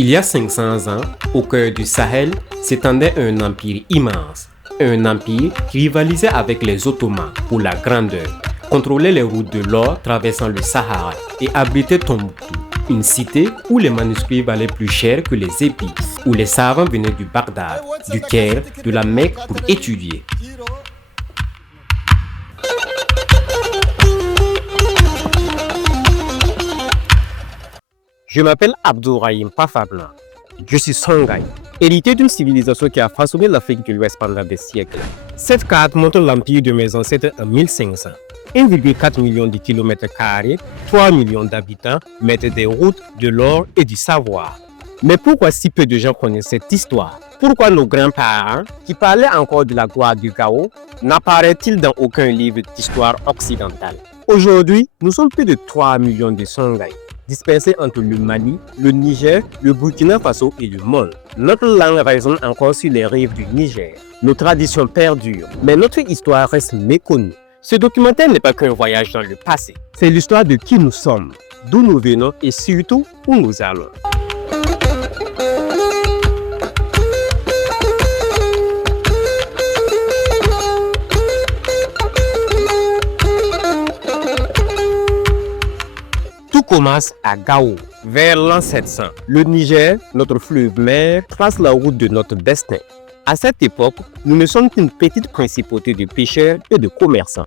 Il y a 500 ans, au cœur du Sahel, s'étendait un empire immense. Un empire qui rivalisait avec les Ottomans pour la grandeur, contrôlait les routes de l'or traversant le Sahara et abritait Tombouctou, une cité où les manuscrits valaient plus cher que les épices, où les savants venaient du Bagdad, du Caire, de la Mecque pour étudier. Je m'appelle Abdourahim Pafablan. Je suis Songhai, héritier d'une civilisation qui a façonné l'Afrique de l'Ouest pendant des siècles. Cette carte montre l'empire de mes ancêtres en 1500. 1,4 million de kilomètres carrés, 3 millions d'habitants, mettent des routes, de l'or et du savoir. Mais pourquoi si peu de gens connaissent cette histoire? Pourquoi nos grands-parents, qui parlaient encore de la gloire du Gao, n'apparaît-il dans aucun livre d'histoire occidentale? Aujourd'hui, nous sommes plus de 3 millions de Songhai, dispersés entre le Mali, le Niger, le Burkina Faso et le monde. Notre langue résonne encore sur les rives du Niger. Nos traditions perdurent, mais notre histoire reste méconnue. Ce documentaire n'est pas qu'un voyage dans le passé. C'est l'histoire de qui nous sommes, d'où nous venons et surtout où nous allons. Tout commence à Gao, vers l'an 700. Le Niger, notre fleuve mère, trace la route de notre destin. À cette époque, nous ne sommes qu'une petite principauté de pêcheurs et de commerçants.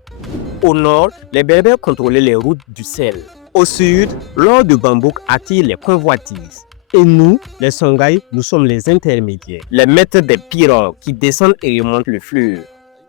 Au nord, les Berbères contrôlaient les routes du sel. Au sud, l'or de Bambouk attire les convoitises. Et nous, les Songhai, nous sommes les intermédiaires, les maîtres des pirogues qui descendent et remontent le fleuve.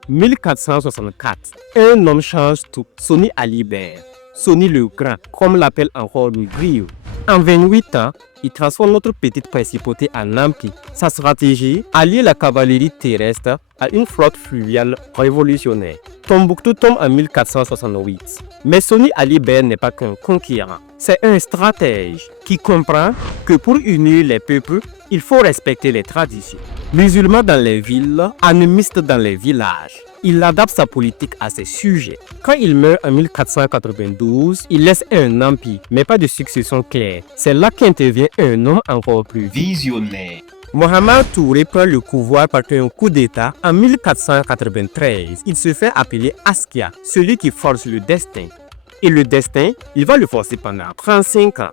1464, un homme change tout, Soni Alibert. Soni le Grand, comme l'appelle encore le griot. En 28 ans, il transforme notre petite principauté en empire. Sa stratégie, allier la cavalerie terrestre à une flotte fluviale révolutionnaire. Tombouctou tombe en 1468. Mais Soni Alibert n'est pas qu'un conquérant. C'est un stratège qui comprend que pour unir les peuples, il faut respecter les traditions. Musulman dans les villes, animiste dans les villages. Il adapte sa politique à ses sujets. Quand il meurt en 1492, il laisse un empire, mais pas de succession claire. C'est là qu'intervient un homme encore plus visionnaire. Mohamed Touré prend le pouvoir par un coup d'État en 1493. Il se fait appeler Askia, celui qui force le destin. Et le destin, il va le forcer pendant 35 ans.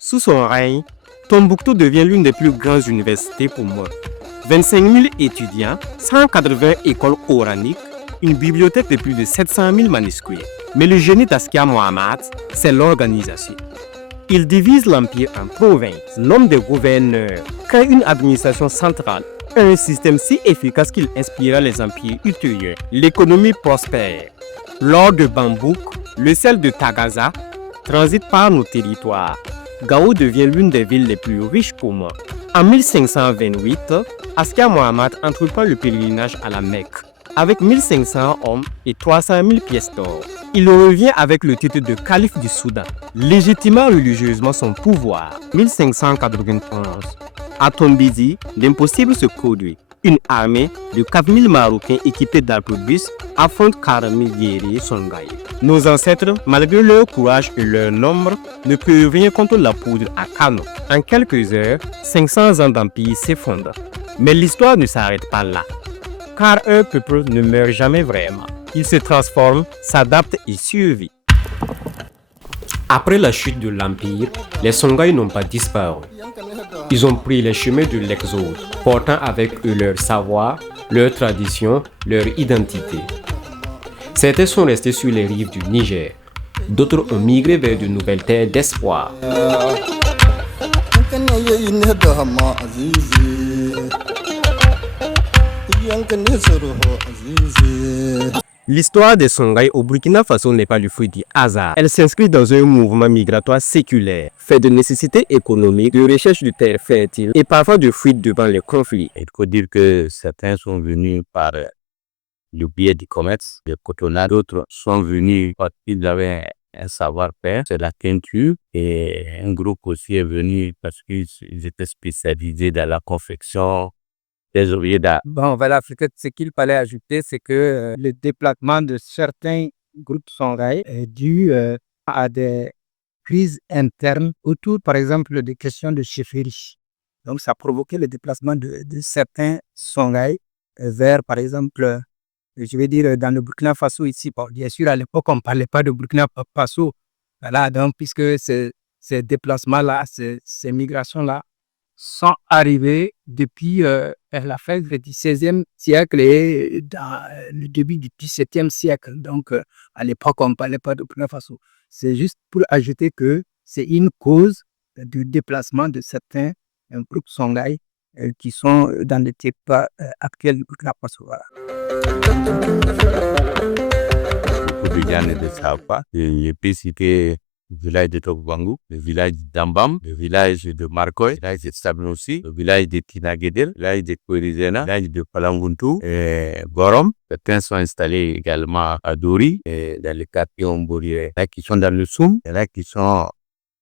Sous son règne, Tombouctou devient l'une des plus grandes universités pour moi. 25 000 étudiants, 180 écoles coraniques, une bibliothèque de plus de 700 000 manuscrits. Mais le génie d'Askia Mohamed, c'est l'organisation. Il divise l'empire en provinces, nomme des gouverneurs, crée une administration centrale, un système si efficace qu'il inspira les empires ultérieurs. L'économie prospère. L'or de Bambouk, le sel de Tagaza, transite par nos territoires. Gao devient l'une des villes les plus riches pour moi. En 1528, Askia Mohamed entreprend le pèlerinage à la Mecque, avec 1500 hommes et 300 000 pièces d'or. Il revient avec le titre de calife du Soudan, légitimant religieusement son pouvoir. 1591. À Tombézi, l'impossible se produit. Une armée de 4000 Marocains équipés d'arquebuses affronte 40 000 guerriers Songhai. Nos ancêtres, malgré leur courage et leur nombre, ne peuvent rien contre la poudre à canon. En quelques heures, 500 ans d'empire s'effondrent. Mais l'histoire ne s'arrête pas là, car un peuple ne meurt jamais vraiment. Il se transforme, s'adapte et survit. Après la chute de l'empire, les Songhai n'ont pas disparu. Ils ont pris les chemins de l'exode, portant avec eux leur savoir, leurs traditions, leur identité. Certains sont restés sur les rives du Niger, d'autres ont migré vers de nouvelles terres d'espoir. L'histoire des Songhai au Burkina Faso n'est pas le fruit du hasard. Elle s'inscrit dans un mouvement migratoire séculaire, fait de nécessités économiques, de recherche de terres fertiles et parfois de fuite devant les conflits. Il faut dire que certains sont venus par le biais du commerce, le cotonnade. D'autres sont venus parce qu'ils avaient un savoir-faire, c'est la teinture. Et un groupe aussi est venu parce qu'ils étaient spécialisés dans la confection des objets d'art. Bon, voilà, ce qu'il fallait ajouter, c'est que le déplacement de certains groupes Songhai est dû à des crises internes autour, par exemple, des questions de chefferie. Donc, ça a provoqué le déplacement de certains Songhai vers, par exemple, je vais dire, dans le Burkina Faso ici. Bon, bien sûr, à l'époque, on ne parlait pas de Burkina Faso. Voilà, donc, puisque ces déplacements-là, ces migrations-là sont arrivées depuis la fin du XVIe siècle et dans le début du XVIIe siècle. Donc, à l'époque, on ne parlait pas de Burkina Faso. C'est juste pour ajouter que c'est une cause du déplacement de certains groupes Songhai qui sont dans le territoire actuel du Burkina Faso. Voilà. Beaucoup de gens ne le savent pas. Je peux citer le village de Tokbangu, le village d'Ambam, le village de Marcoy, le village de Sabnossi, le village de Tinagedel, le village de Kourizena, le village de Palanguntu, et Gorom. Certains sont installés également à Dori, et dans le quartier Ombori. Il y en a qui sont dans le Soum, il y en a qui sont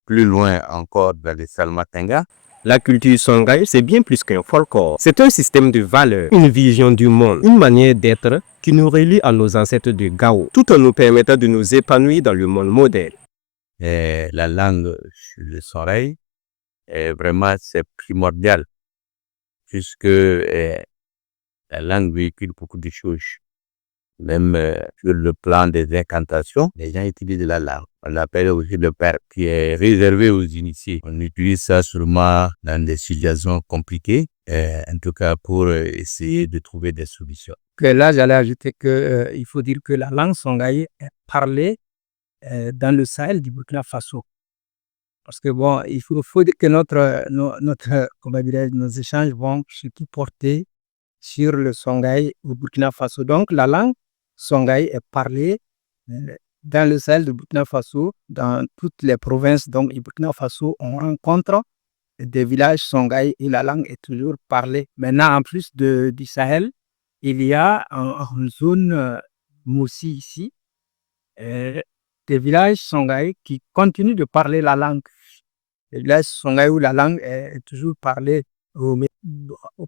plus loin encore dans le Salmatenga. La culture Songhai, c'est bien plus qu'un folklore. C'est un système de valeurs, une vision du monde, une manière d'être qui nous relie à nos ancêtres de Gao, tout en nous permettant de nous épanouir dans le monde moderne. Et la langue sur le Songhai, vraiment, c'est primordial, puisque la langue véhicule beaucoup de choses. Même sur le plan des incantations, les gens utilisent la langue. On l'appelle aussi le père, qui est réservé aux initiés. On utilise ça sûrement dans des situations compliquées, en tout cas pour essayer de trouver des solutions. Que là, j'allais ajouter qu'il faut dire que la langue Songhai est parlée dans le Sahel du Burkina Faso. Parce que bon, il faut dire que nos échanges vont surtout porter sur le Songhai au Burkina Faso. Donc, la langue Songhai est parlée dans le Sahel du Burkina Faso, dans toutes les provinces. Donc, du Burkina Faso, on rencontre des villages Songhai et la langue est toujours parlée. Maintenant, en plus du Sahel, il y a en zone Moussi ici, des villages Songhai qui continuent de parler la langue. Les villages Songhai où la langue est toujours parlée au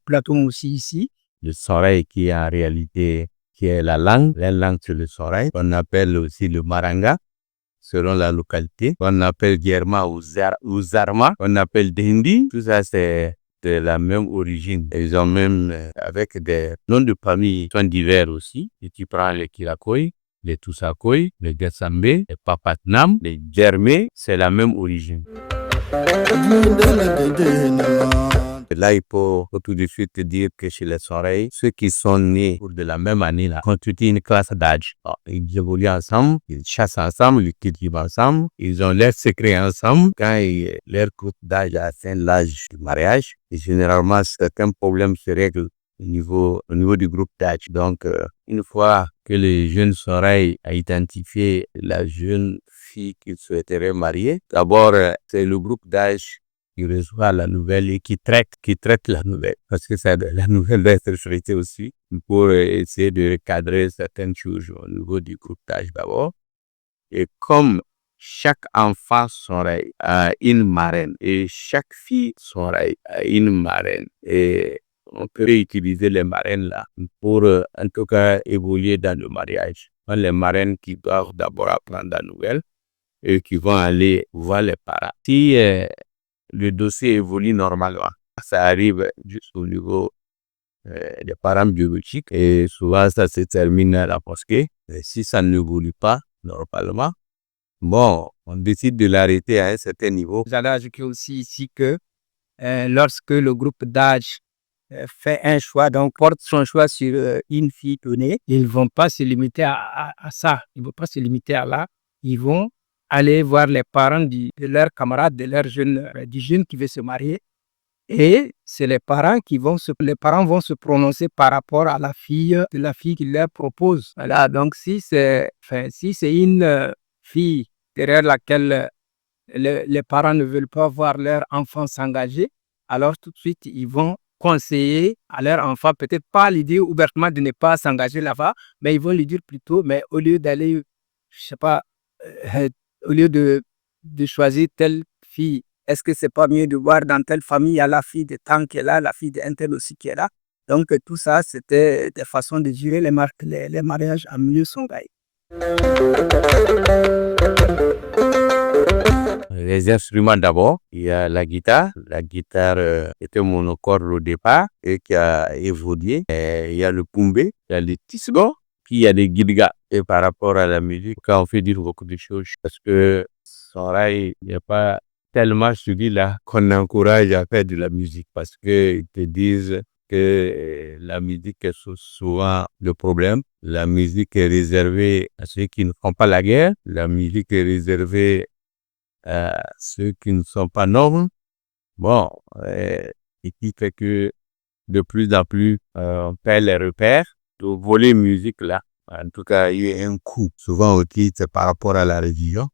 plateau Moussi ici. Le Songhai qui est en réalité, qui est la langue sur le Songhai, on appelle aussi le Maranga, selon la localité. On appelle Germa ou Zarma, on appelle Dindi. Tout ça, c'est de la même origine. Ils ont même, avec des noms de famille, sont divers aussi. Et tu prends les Kirakoy, les Toussakoy, les Gassambe, les Papatnam, les Djermé, c'est la même origine. Là, il faut tout de suite dire que chez les Songhai, ceux qui sont nés pour de la même année là, constituent une classe d'âge. Ils évoluent ensemble, ils chassent ensemble, ils cultivent ensemble, ils ont leurs secrets ensemble. Quand leur groupe d'âge atteint l'âge du mariage, et généralement, certains problèmes se règlent au niveau du groupe d'âge. Donc, une fois que le jeune Songhai a identifié la jeune fille qu'il souhaiterait marier, d'abord, c'est le groupe d'âge qui reçoit la nouvelle et qui traite la nouvelle. Parce que la nouvelle doit être traitée aussi pour essayer de recadrer certaines choses au niveau du groupe d'âge d'abord. Et comme chaque enfant Songhai a une marraine et chaque fille Songhai a une marraine, et on peut utiliser les marraines là pour en tout cas évoluer dans le mariage. Les marraines qui doivent d'abord apprendre la nouvelle et qui vont aller voir les parents. Si le dossier évolue normalement, ça arrive jusqu'au niveau des parents biologiques et souvent ça se termine à la mosquée. Et si ça n'évolue pas normalement, bon, on décide de l'arrêter à un certain niveau. J'allais ajouter aussi ici que lorsque le groupe d'âge fait un choix, donc porte son choix sur une fille donnée, ils ne vont pas se limiter à ça. Ils ne vont pas se limiter à là. Ils vont aller voir les parents de leurs camarades, de leur du jeune qui veut se marier. Et c'est les parents vont se prononcer par rapport à la fille qu'ils leur proposent. Voilà, donc si c'est une fille derrière laquelle les parents ne veulent pas voir leur enfant s'engager, alors tout de suite, ils vont conseiller à leur enfant, peut-être pas lui dire ouvertement de ne pas s'engager là-bas, mais ils vont lui dire plutôt, mais au lieu d'aller, je sais pas, au lieu de choisir telle fille, est-ce que c'est pas mieux de voir dans telle famille, il y a la fille de tant qui est là, la fille d'un tel aussi qui est là. Donc tout ça, c'était des façons de gérer les mariages en milieu Songhai. les instruments d'abord. Il y a la guitare. La guitare était monocorde au départ et qui a évolué. Et il y a le pumbé, il y a le tisgo, puis il y a les gilga. Et par rapport à la musique, quand on fait dire beaucoup de choses, parce que Sorail, il n'y a pas tellement celui-là qu'on encourage à faire de la musique parce qu'ils te disent que la musique est souvent le problème. La musique est réservée à ceux qui ne font pas la guerre. La musique est réservée à ceux qui ne sont pas nobles. Bon, et qui fait que de plus en plus, on perd les repères. De voler musique là. En tout cas, il y a un coup. Souvent aussi, c'est par rapport à la religion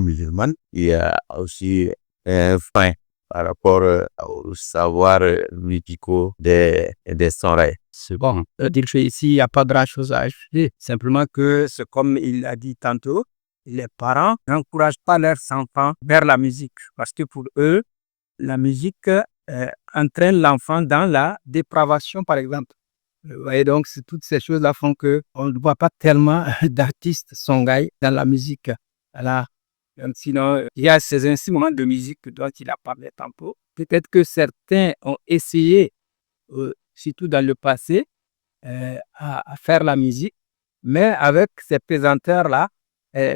musulmane. Il y a aussi un frein par rapport au savoir musicaux des Soraïs. C'est Bon, dire que ici, il n'y a pas grand-chose à ajouter. Simplement que c'est comme il a dit tantôt, les parents n'encouragent pas leurs enfants vers la musique. Parce que pour eux, la musique entraîne l'enfant dans la dépravation, par exemple. Vous voyez, donc, toutes ces choses-là font qu'on ne voit pas tellement d'artistes songhai dans la musique. Voilà. Donc, sinon, il y a ces instruments de musique dont il a parlé tantôt. Peut-être que certains ont essayé, surtout dans le passé, à faire la musique, mais avec ces pesanteurs-là,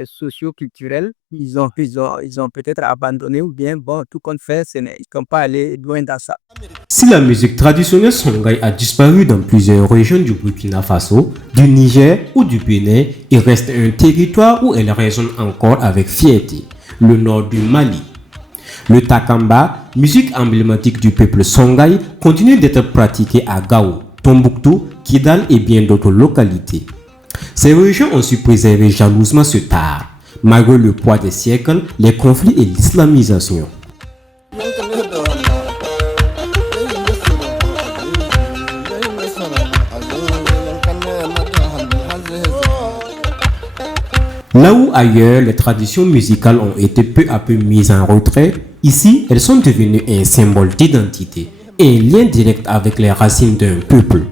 socio-culturels, ils ont peut-être abandonné ou bien, bon, tout compte fait, ils ne sont pas allés loin dans ça. Si la musique traditionnelle songhai a disparu dans plusieurs régions du Burkina Faso, du Niger ou du Bénin, il reste un territoire où elle résonne encore avec fierté, le nord du Mali. Le takamba, musique emblématique du peuple songhai, continue d'être pratiqué à Gao, Tombouctou, Kidal et bien d'autres localités. Ces régions ont su préserver jalousement ce art, malgré le poids des siècles, les conflits et l'islamisation. Là où ailleurs les traditions musicales ont été peu à peu mises en retrait, ici elles sont devenues un symbole d'identité et un lien direct avec les racines d'un peuple.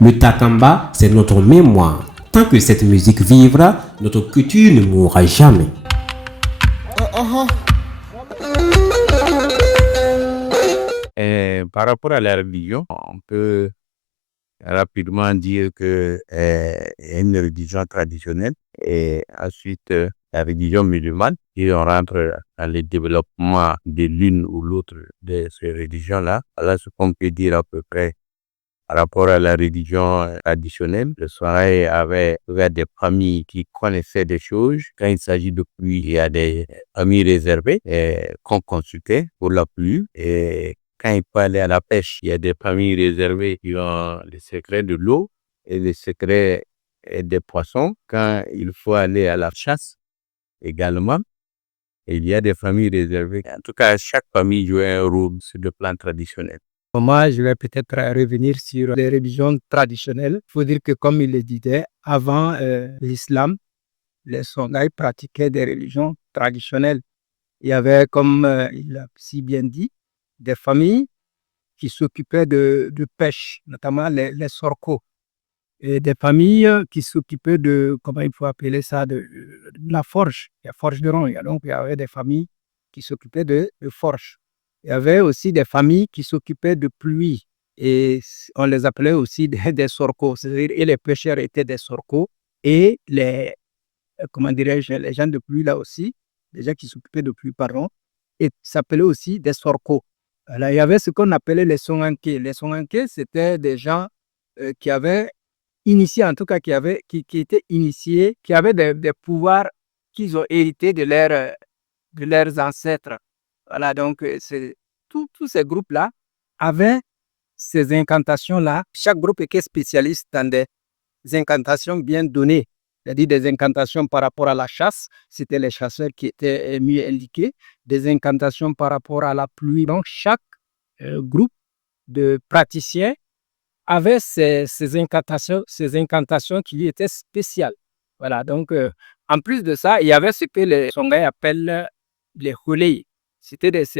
Le takamba, c'est notre mémoire. Tant que cette musique vivra, notre culture ne mourra jamais. Et par rapport à la religion, on peut rapidement dire que une religion traditionnelle et ensuite la religion musulmane et on rentre dans le développement de l'une ou l'autre de ces religions-là. Voilà ce qu'on peut dire à peu près par rapport à la religion traditionnelle. Le Soraï avait des familles qui connaissaient des choses. Quand il s'agit de pluie, il y a des familles réservées qu'on consultait pour la pluie. Et quand il faut aller à la pêche, il y a des familles réservées qui ont les secrets de l'eau et les secrets des poissons. Quand il faut aller à la chasse également, il y a des familles réservées. En tout cas, chaque famille jouait un rôle sur le plan traditionnel. Moi, je vais peut-être revenir sur les religions traditionnelles. Il faut dire que, comme il le disait, avant l'islam, les Songhai pratiquaient des religions traditionnelles. Il y avait, comme il a si bien dit, des familles qui s'occupaient de pêche, notamment les Sorko, et des familles qui s'occupaient de, comment il faut appeler ça, de la forge, la forgeron. Donc, il y avait des familles qui s'occupaient de forge. Il y avait aussi des familles qui s'occupaient de pluie et on les appelait aussi des Sorko, c'est-à-dire et les pêcheurs étaient des Sorko et les, comment dirais-je, les gens de pluie là aussi, les gens qui s'occupaient de pluie, pardon, et s'appelaient aussi des Sorko. Alors, il y avait ce qu'on appelait les Songanké. Les Songanké, c'était des gens qui avaient initiés, en tout cas qui étaient initiés, qui avaient des pouvoirs qu'ils ont hérités de leurs ancêtres. Voilà, donc tous ces groupes-là avaient ces incantations-là. Chaque groupe était spécialiste dans des incantations bien données, c'est-à-dire des incantations par rapport à la chasse, c'était les chasseurs qui étaient mieux indiqués, des incantations par rapport à la pluie. Donc, chaque groupe de praticiens avait ces incantations qui lui étaient spéciales. Voilà, donc en plus de ça, il y avait ce que les Songhai appellent les Holei.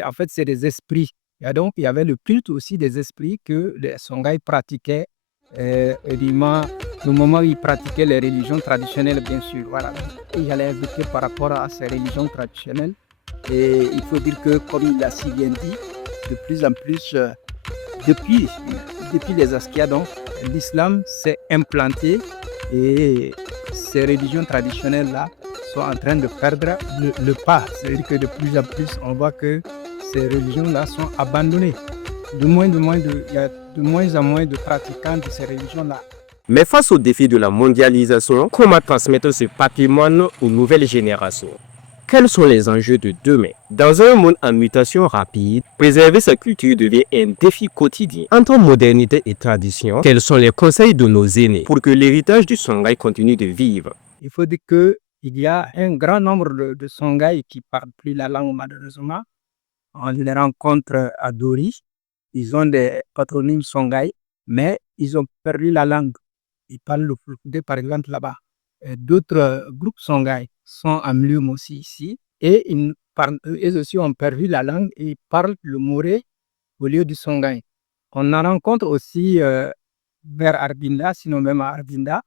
En fait, c'est des esprits. Et donc, il y avait le culte aussi des esprits que les Songhai pratiquaient durant le moment où ils pratiquaient les religions traditionnelles, bien sûr. Voilà. Et j'allais ajouter par rapport à ces religions traditionnelles. Et il faut dire que, comme il a si bien dit, de plus en plus, depuis les Askia, donc, l'islam s'est implanté et ces religions traditionnelles-là sont en train de perdre le pas. C'est-à-dire que de plus en plus, on voit que ces religions-là sont abandonnées. Il y a de moins en moins de pratiquants de ces religions-là. Mais face au défi de la mondialisation, comment transmettre ce patrimoine aux nouvelles générations? Quels sont les enjeux de demain? Dans un monde en mutation rapide, préserver sa culture devient un défi quotidien. Entre modernité et tradition, quels sont les conseils de nos aînés pour que l'héritage du Songhai continue de vivre? Il faut dire qu'il y a un grand nombre de Songhai qui ne parlent plus la langue malheureusement. On les rencontre à Dori. Ils ont des patronymes Songhai, mais ils ont perdu la langue. Ils parlent le Fulfulde par exemple là-bas. D'autres groupes Songhai sont en Mlium aussi ici et ils aussi ont perdu la langue et ils parlent le Moré au lieu du Songhai. On en rencontre aussi vers Arbinda, sinon même à Arbinda,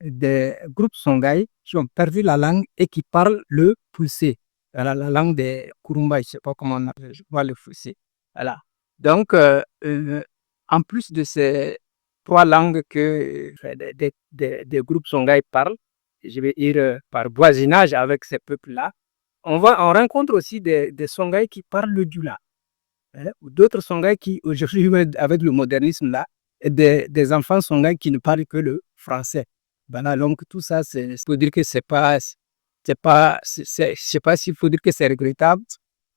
des groupes Songhai qui ont perdu la langue et qui parlent le Pulsé. Voilà, la langue des Kurumba, je ne sais pas comment on appelle, je vois le Pulsé. Voilà. Donc, en plus de ces 3 langues que des groupes Songhai parlent, je vais dire par voisinage avec ces peuples-là, on rencontre aussi des Songhai qui parlent le Dula. Ou d'autres Songhai qui, aujourd'hui, avec le modernisme là, des enfants Songhai qui ne parlent que le français. Voilà, donc tout ça, il faut dire que je sais pas s'il faut dire que c'est regrettable.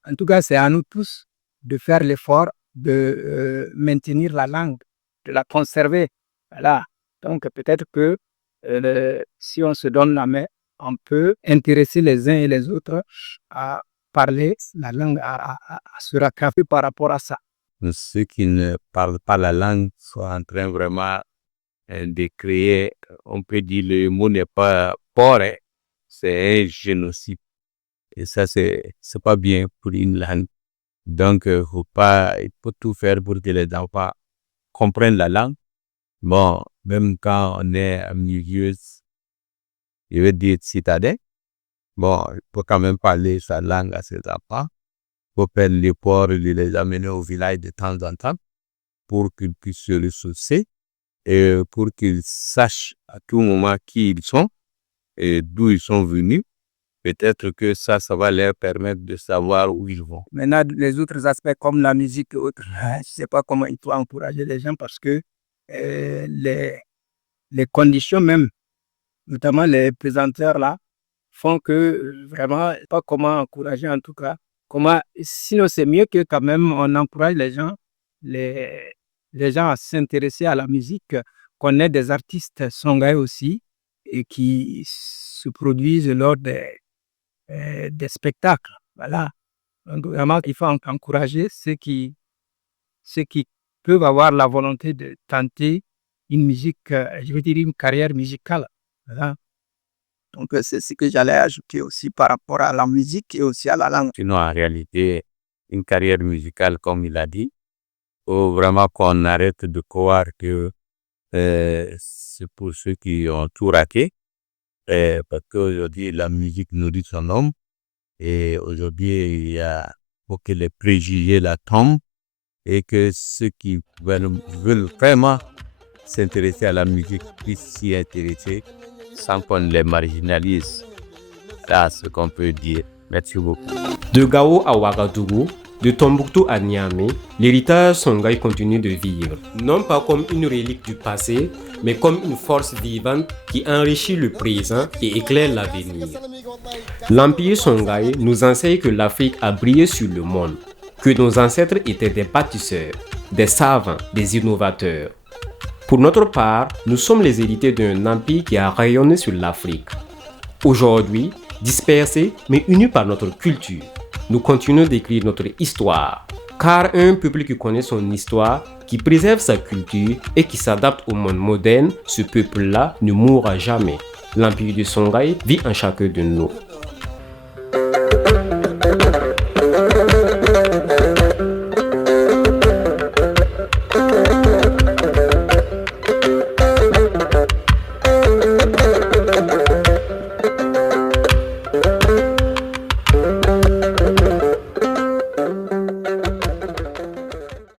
En tout cas, c'est à nous tous de faire l'effort de maintenir la langue, de la conserver. Voilà. Donc peut-être que si on se donne la main, on peut intéresser les uns et les autres à parler la langue, à se rattraper par rapport à ça. Ceux qui ne parlent pas la langue sont en train vraiment de créer, on peut dire le mot n'est pas fort, c'est un génocide. Et ça, c'est pas bien pour une langue. Donc, il faut tout faire pour que les enfants comprennent la langue. Bon, même quand on est en milieu, je veux dire citadin, bon, il faut quand même parler sa langue à ses enfants. Il faut faire l'effort de les amener au village de temps en temps pour qu'ils puissent se ressourcer et pour qu'ils sachent à tout moment qui ils sont et d'où ils sont venus. Peut-être que ça va leur permettre de savoir où ils vont. Maintenant, les autres aspects comme la musique et autres, je ne sais pas comment il faut encourager les gens parce que les conditions même, notamment les présenteurs là, font que vraiment, pas comment encourager en tout cas. Sinon, c'est mieux que quand même on encourage les gens à s'intéresser à la musique, qu'on ait des artistes Songhai aussi et qui se produisent lors des spectacles. Voilà. Donc, vraiment, il faut encourager ceux qui peuvent avoir la volonté de tenter une musique, je veux dire une carrière musicale. Voilà. Donc, c'est ce que j'allais ajouter aussi par rapport à la musique et aussi à la langue. Sinon, en réalité, une carrière musicale, comme il a dit, il faut vraiment qu'on arrête de croire que c'est pour ceux qui ont tout raté. Parce qu'aujourd'hui, la musique nourrit son homme. Et aujourd'hui, il faut que les préjugés la tombent et que ceux qui veulent vraiment s'intéresser à la musique puissent s'y intéresser sans qu'on les marginalise. C'est ce qu'on peut dire. Merci beaucoup. De Gao à Ouagadougou, de Tombouctou à Niamey, l'héritage Songhai continue de vivre, non pas comme une relique du passé, mais comme une force vivante qui enrichit le présent et éclaire l'avenir. L'Empire Songhai nous enseigne que l'Afrique a brillé sur le monde, que nos ancêtres étaient des bâtisseurs, des savants, des innovateurs. Pour notre part, nous sommes les héritiers d'un empire qui a rayonné sur l'Afrique. Aujourd'hui, dispersés mais unis par notre culture, nous continuons d'écrire notre histoire. Car un peuple qui connaît son histoire, qui préserve sa culture et qui s'adapte au monde moderne, ce peuple-là ne mourra jamais. L'Empire du Songhai vit en chacun de nous.